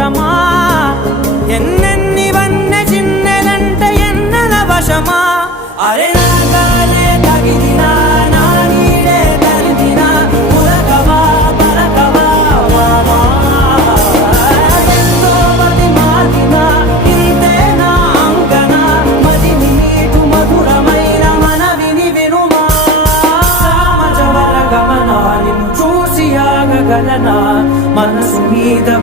వశమా ఎన్నెన్ని వన్నె చిన్నెలంట ఎన్నెల వశమా అరే నాగాలే తగిలినా నా నీడే తరిమినా పులకవా పలకవా మామా ఎంతో మతి మాటినా ఇంతే నా అంకన మదిని నీటు మధురమైన మనవిని వినుమా సామజవర గమనా నిన్ను చూసి ఆగగలనా మనసు మీద